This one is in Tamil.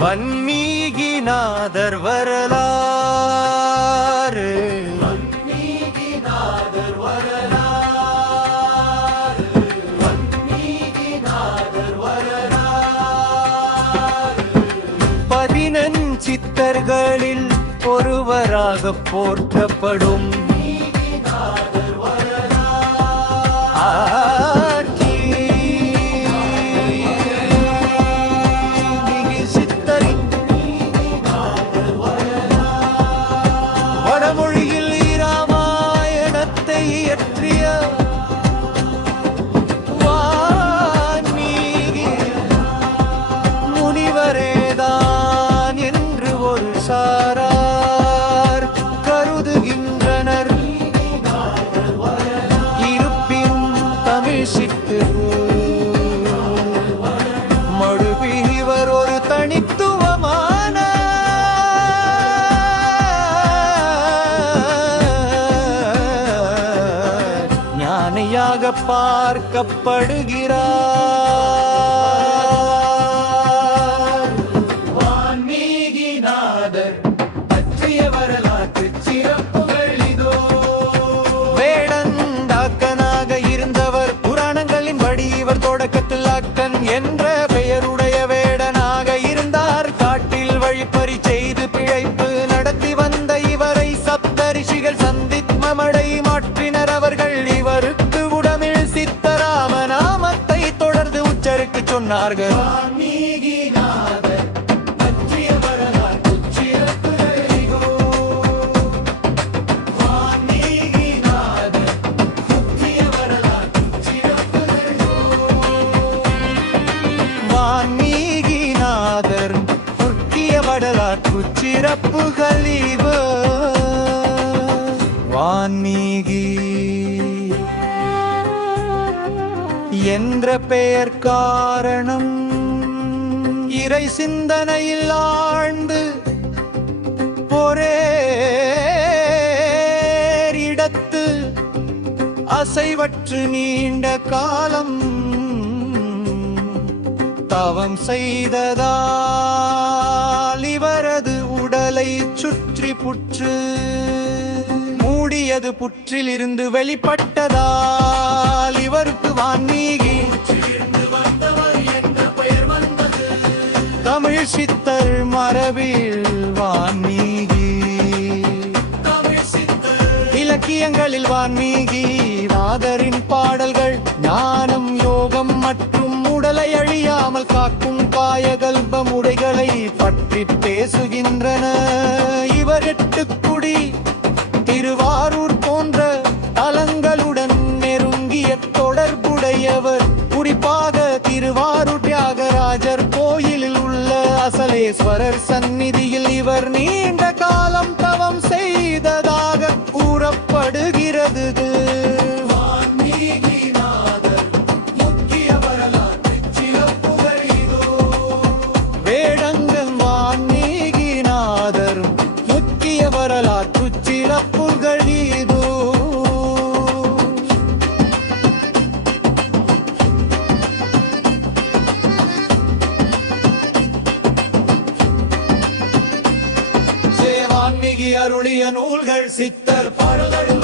வன்மீகிநாதர் வரலாறு. வன்மீகிநாதர் வரலாறு. வன்மீகிநாதர் வரலாறு. 14 சித்தர்களில் ஒருவராக போற்றப்படும் வடமொழியில் இராமாயணத்தை இயற்றிய வான்மீகி முனிவரேதான் என்று ஒரு சாரார் கருதுகின்றனர். இருப்பினும் தமிழ் சித்தர் மழுவி இவர் ஒரு தனித்துவமான ஞானியாக பார்க்கப்படுகிறார். வான்மீகிநாதர் பற்றிய வரலாற்று சிறப்புகள் இதோ. வேடந்தாக்கனாக இருந்தவர். புராணங்களின் படி இவர் தொடக்கத்தில் அக்கன் என்ற பெயருடைய வேடனாக இருந்தார். காட்டில் வழிப்பறி செய்து பிழைப்பு நடத்தி வந்த இவரை சப்தரிஷிகள் சந்தித்மமடை மாற்றினர். அவர்கள் இவருக்கு உடமிழ் சித்தராம நாமத்தை தொடர்ந்து உச்சரிக்க சொன்னார்கள். வான்மீகிநாதர் பற்றிய வரலாற்று சிறப்புகள் இதோ. வான்மீகிநாதர் பற்றிய வரலாற்று சிறப்புகள் இதோ. வான்மீகிநாதர் பற்றிய வரலாற்று சிறப்புகள் இதோ. வான்மீகி என்ற பெயர் காரணம் இறை சிந்தனையில் ஆழ்ந்து ஒரே இடத்து அசைவற்று நீண்ட காலம் தவம் செய்ததால் இவரது உடலை சுற்றி புற்று மூடியது. புற்றில் இருந்து வெளிப்பட்டதால் இவருக்கு வான்மீகி என்ற பெயர் வந்தது. தமிழ் சித்தர் மரபில் வான்மீகி. இலக்கியங்களில் வான்மீகி நாதரின் பாடல்கள் ஞானம், யோகம் மற்றும் உடலை அழியாமல் காக்கும் காயகல்ப முறைகளை பற்றி பேசுகின்றன. இவர் 8 குடி திருவாரூர் போன்ற தலங்களுடன் நெருங்கிய தொடர்புடையவர். குறிப்பாக திருவாரூர் தியாகராஜர் கோயிலில் உள்ள அசலேஸ்வரர் சந்நிதியில் இவர் நீண்ட காலம் தவம் செய்ததாக கூறப்படுகிறது. வேடங்கள் வான்மீகிநாதர் முக்கிய வரலாற்று சிறப்புகள் இதோ. வான்மீகி அருளிய நூல்கள் சித்தர் பாடல்கள்